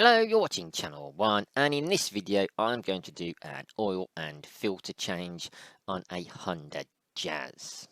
Hello, you're watching Channel 1, and in this video I'm going to do an oil and filter change on a Honda Jazz.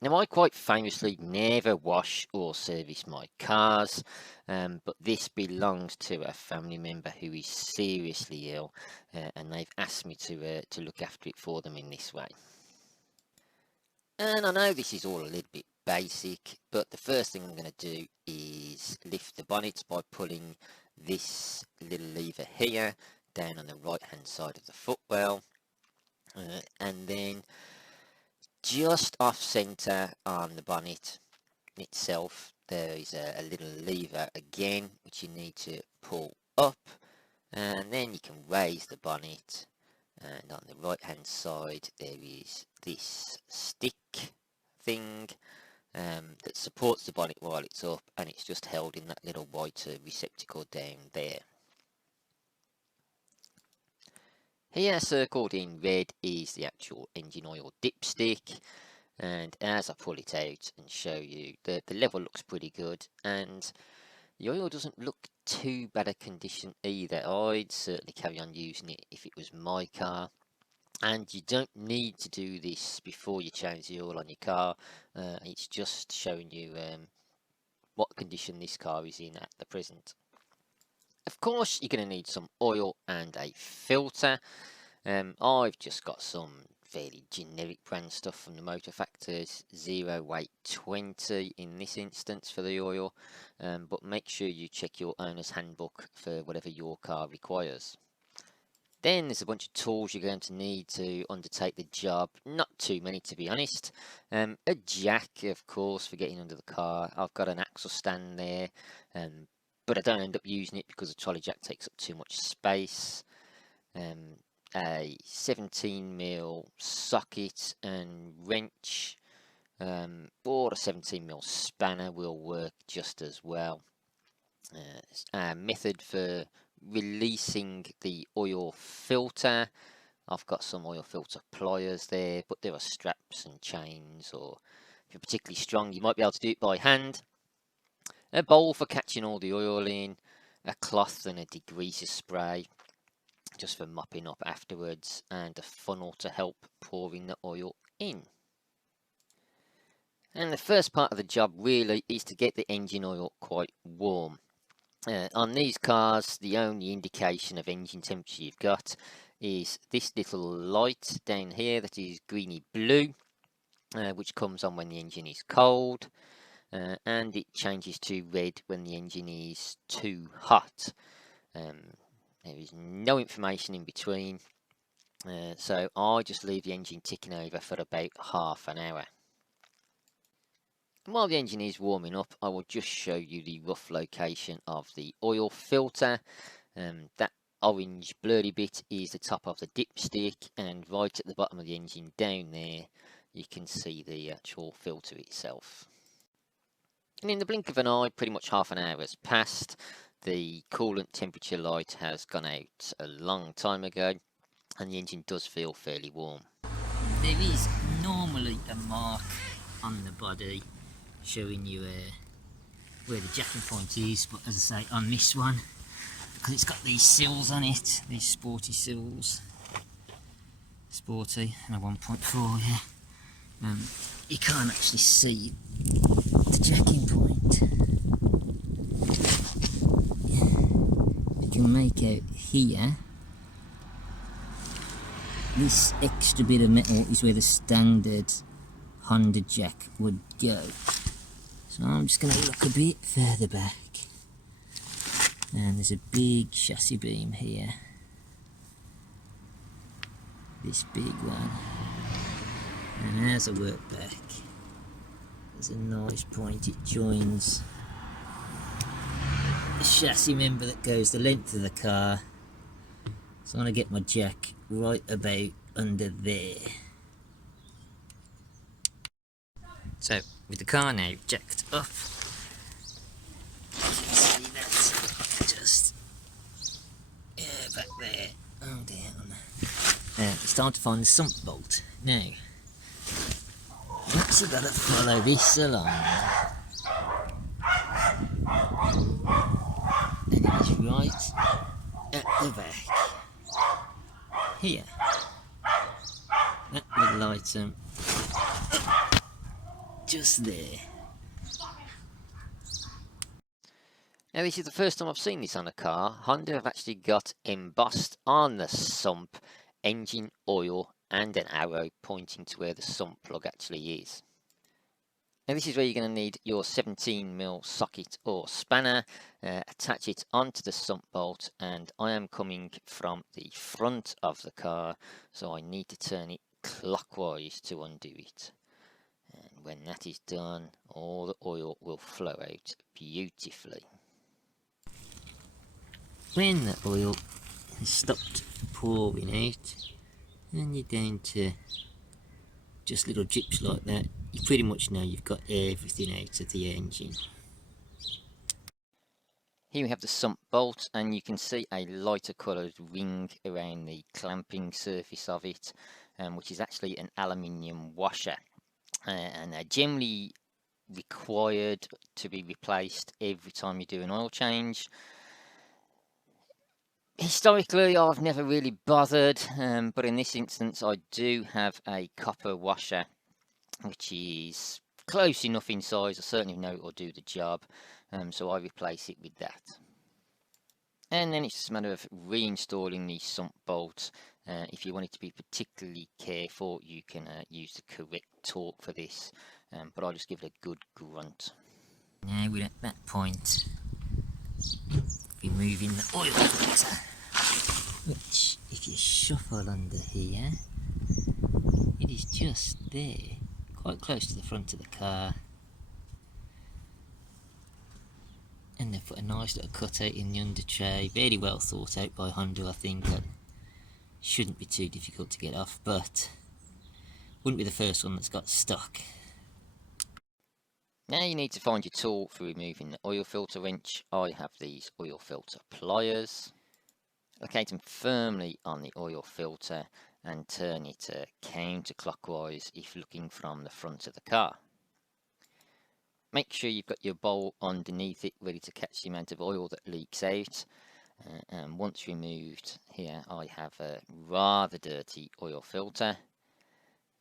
Now, I quite famously never wash or service my cars, but this belongs to a family member who is seriously ill, and they've asked me to look after it for them in this way. And I know this is all a little bit basic, but the first thing I'm going to do is lift the bonnet by pulling this little lever here down on the right hand side of the footwell, and then just off center on the bonnet itself there is a little lever again which you need to pull up, and then you can raise the bonnet, and on the right hand side there is this stick thing that supports the bonnet while it's up, and it's just held in that little white receptacle down there. Here, circled in red, is the actual engine oil dipstick, and as I pull it out and show you, the level looks pretty good, and the oil doesn't look too bad a condition either. I'd certainly carry on using it if it was my car. And you don't need to do this before you change the oil on your car. It's just showing you what condition this car is in at the present. Of course, you're going to need some oil and a filter. I've just got some fairly generic brand stuff from the motor factors, 0820 in this instance for the oil, but make sure you check your owner's handbook for whatever your car requires. Then there's a bunch of tools you're going to need to undertake the job. Not too many, to be honest. A jack, of course, for getting under the car. I've got an axle stand there, but I don't end up using it because the trolley jack takes up too much space. A 17mm socket and wrench, or a 17mm spanner will work just as well. A method for releasing the oil filter. I've got some oil filter pliers there, but there are straps and chains, or if you're particularly strong you might be able to do it by hand. A bowl for catching all the oil in, a cloth and a degreaser spray just for mopping up afterwards, and a funnel to help pouring the oil in. And the first part of the job really is to get the engine oil quite warm. On these cars, the only indication of engine temperature you've got is this little light down here that is greeny blue, which comes on when the engine is cold, and it changes to red when the engine is too hot. There is no information in between, so I just leave the engine ticking over for about half an hour. And while the engine is warming up, I will just show you the rough location of the oil filter. That orange blurry bit is the top of the dipstick, and right at the bottom of the engine down there you can see the actual filter itself. And in the blink of an eye, pretty much half an hour has passed. The coolant temperature light has gone out a long time ago, and the engine does feel fairly warm. There is normally a mark on the body showing you where the jacking point is, but as I say, on this one, because it's got these sills on it, these sporty sills, sporty and a 1.4, yeah, you can't actually see the jacking point. You can make out here, this extra bit of metal is where the standard Honda jack would go. So I'm just going to look a bit further back, and there's a big chassis beam here, this big one, and as I work back there's a nice point, it joins the chassis member that goes the length of the car, so I'm going to get my jack right about under there. So with the car now jacked up, you can see that just back there, down. It's time to find the sump bolt. Now, you've actually got to follow this along, and it is right at the back. Here. That little item just there. Now this is the first time I've seen this on a car. Honda have actually got embossed on the sump engine oil and an arrow pointing to where the sump plug actually is. Now this is where you're going to need your 17mm socket or spanner, attach it onto the sump bolt, and I am coming from the front of the car, so I need to turn it clockwise to undo it. And when that is done, all the oil will flow out beautifully. When the oil has stopped pouring out, and you're down to just little drips like that, you pretty much know you've got everything out of the engine. Here we have the sump bolt, and you can see a lighter coloured ring around the clamping surface of it, which is actually an aluminium washer, and they're generally required to be replaced every time you do an oil change. Historically, I've never really bothered, but in this instance I do have a copper washer, which is close enough in size. I certainly know it will do the job, so I replace it with that. And then it's just a matter of reinstalling the sump bolt. If you want it to be particularly careful, you can use the correct torque for this, but I'll just give it a good grunt. Now we're at that point, removing the oil filter, which if you shuffle under here, it is just there, quite close to the front of the car. And they've put a nice little cutout in the under tray, very well thought out by Honda. I think that shouldn't be too difficult to get off, but wouldn't be the first one that's got stuck. Now you need to find your tool for removing the oil filter wrench. I have these oil filter pliers. Locate them firmly on the oil filter and turn it counterclockwise if looking from the front of the car. Make sure you've got your bowl underneath it ready to catch the amount of oil that leaks out. And once removed, here I have a rather dirty oil filter,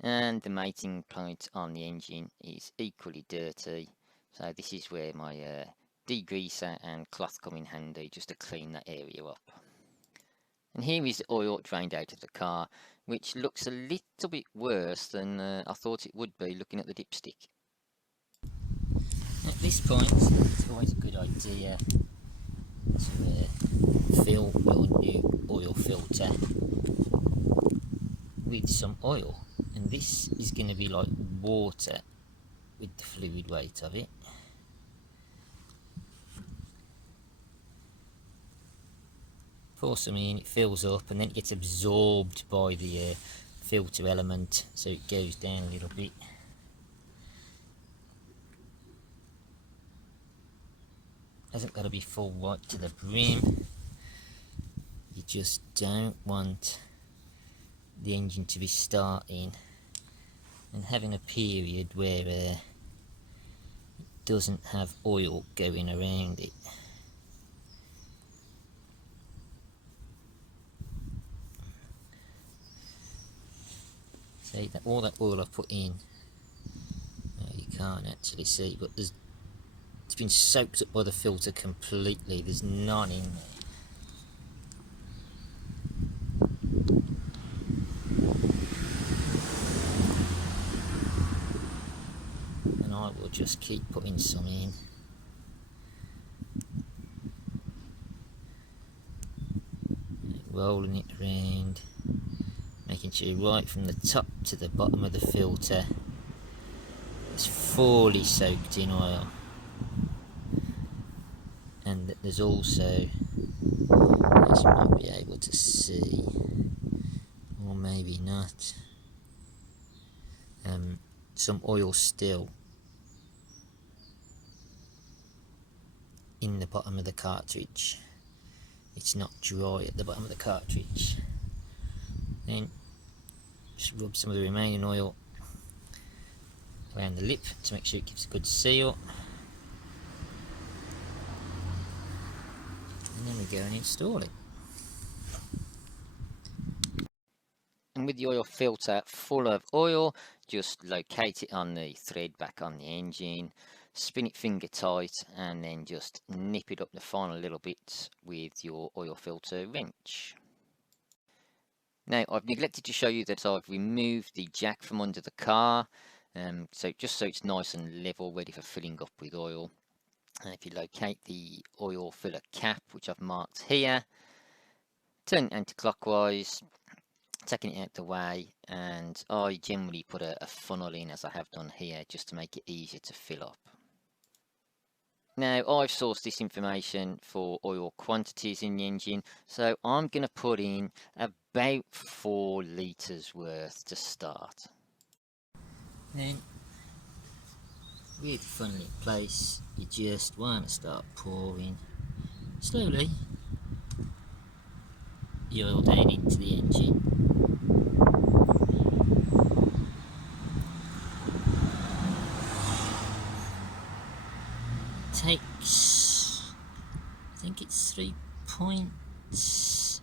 and the mating point on the engine is equally dirty, so this is where my degreaser and cloth come in handy just to clean that area up. And here is the oil drained out of the car, which looks a little bit worse than I thought it would be looking at the dipstick. At this point, it's always a good idea to fill your new oil filter with some oil, and this is going to be like water with the fluid weight of it. Pour some in, it fills up, and then it gets absorbed by the filter element, so it goes down a little bit. Hasn't got to be full right to the brim. You just don't want the engine to be starting and having a period where it doesn't have oil going around it. See that all that oil I put in, you can't actually see, but it's been soaked up by the filter completely. There's none in there. And I will just keep putting some in. Rolling it around, making sure right from the top to the bottom of the filter it's fully soaked in oil. And there's also, as you might be able to see, or maybe not, some oil still in the bottom of the cartridge. It's not dry at the bottom of the cartridge. Then just rub some of the remaining oil around the lip to make sure it gives a good seal. and then we go and install it. And with the oil filter full of oil, just locate it on the thread back on the engine, spin it finger tight, and then just nip it up the final little bits with your oil filter wrench. Now, I've neglected to show you that I've removed the jack from under the car, so it's nice and level, ready for filling up with oil. And if you locate the oil filler cap, which I've marked here, turn it anti-clockwise, taking it out the way, and I generally put a funnel in, as I have done here, just to make it easier to fill up. Now, I've sourced this information for oil quantities in the engine, so I'm going to put in about 4 litres worth to start. Then, with the funnel in place, you just want to start pouring slowly the oil down into the engine. Takes, I think it's 3.7,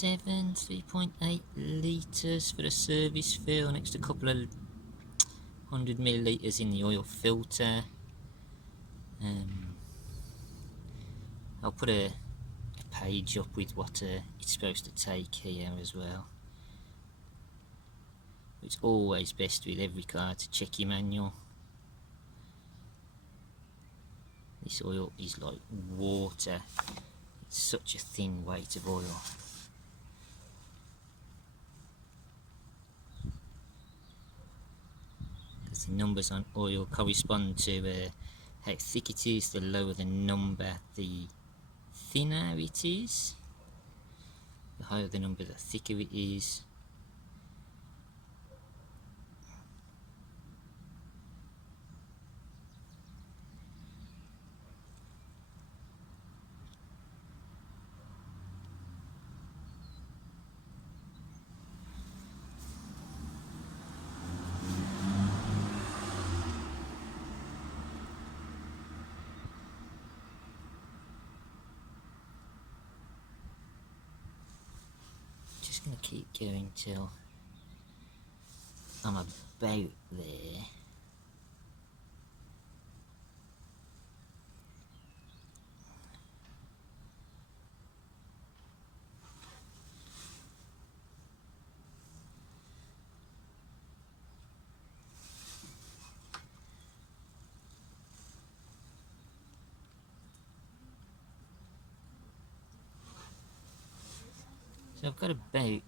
3.8 litres for a service fill, next a couple of 100 millilitres in the oil filter. I'll put a page up with what it's supposed to take here as well. It's always best with every car to check your manual. This oil is like water, it's such a thin weight of oil. Because the numbers on oil correspond to how thick it is. The lower the number, the thinner it is. The higher the number, the thicker it is. Just going to keep going till I'm about there. So I've got about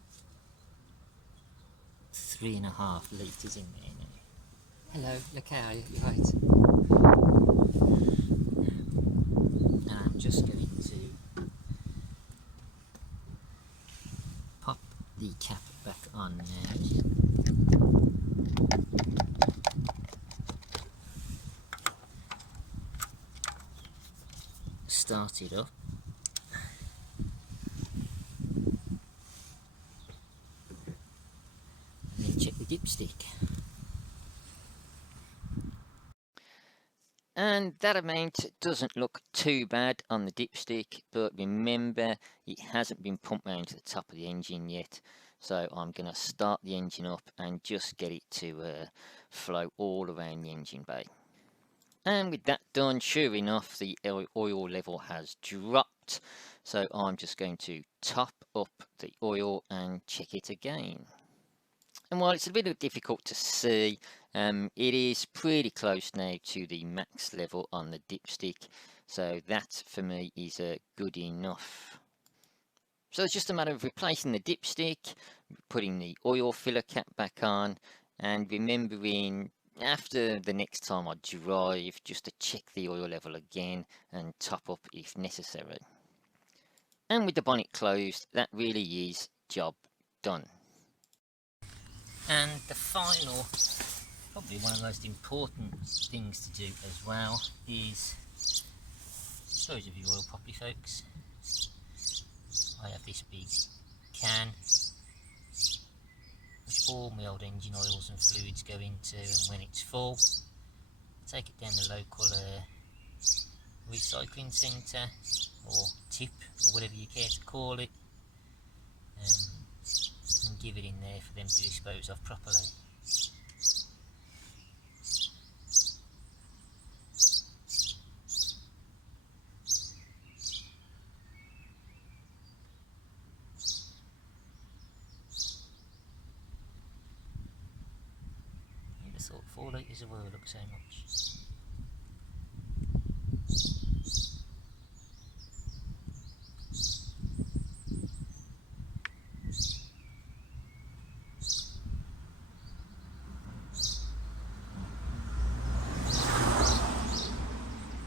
3.5 litres in there now. Hello, you okay, are you? You right? And I'm just going to pop the cap back on now. Start it up. And then check the dipstick. And that amount doesn't look too bad on the dipstick, but remember, it hasn't been pumped round to the top of the engine yet. So I'm going to start the engine up and just get it to flow all around the engine bay. And with that done, sure enough, the oil level has dropped. So I'm just going to top up the oil and check it again. And while it's a bit difficult to see, it is pretty close now to the max level on the dipstick. So that for me is good enough. So it's just a matter of replacing the dipstick, putting the oil filler cap back on, and remembering after the next time I drive just to check the oil level again and top up if necessary. And with the bonnet closed, that really is job done. And the final, probably one of the most important things to do as well, is dispose of your oil properly, folks. I have this big can which all my old engine oils and fluids go into, and when it's full I take it down the local recycling centre or tip, or whatever you care to call it, and give it in there for them to dispose of properly. I just thought 4 litres of oil looked so much.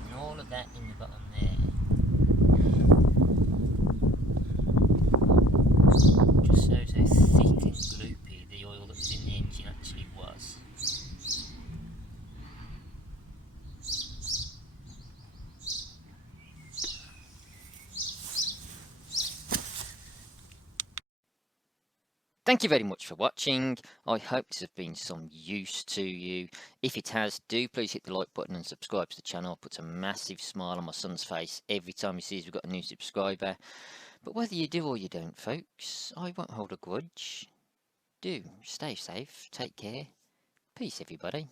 And all of that in the bottom there just shows how thick and gloopy the oil that was in the engine actually was. Thank you very much for watching. I hope this has been some use to you. If it has, do please hit the like button and subscribe to the channel. It puts a massive smile on my son's face every time he sees we've got a new subscriber. But whether you do or you don't, folks, I won't hold a grudge. Do stay safe, take care. Peace, everybody.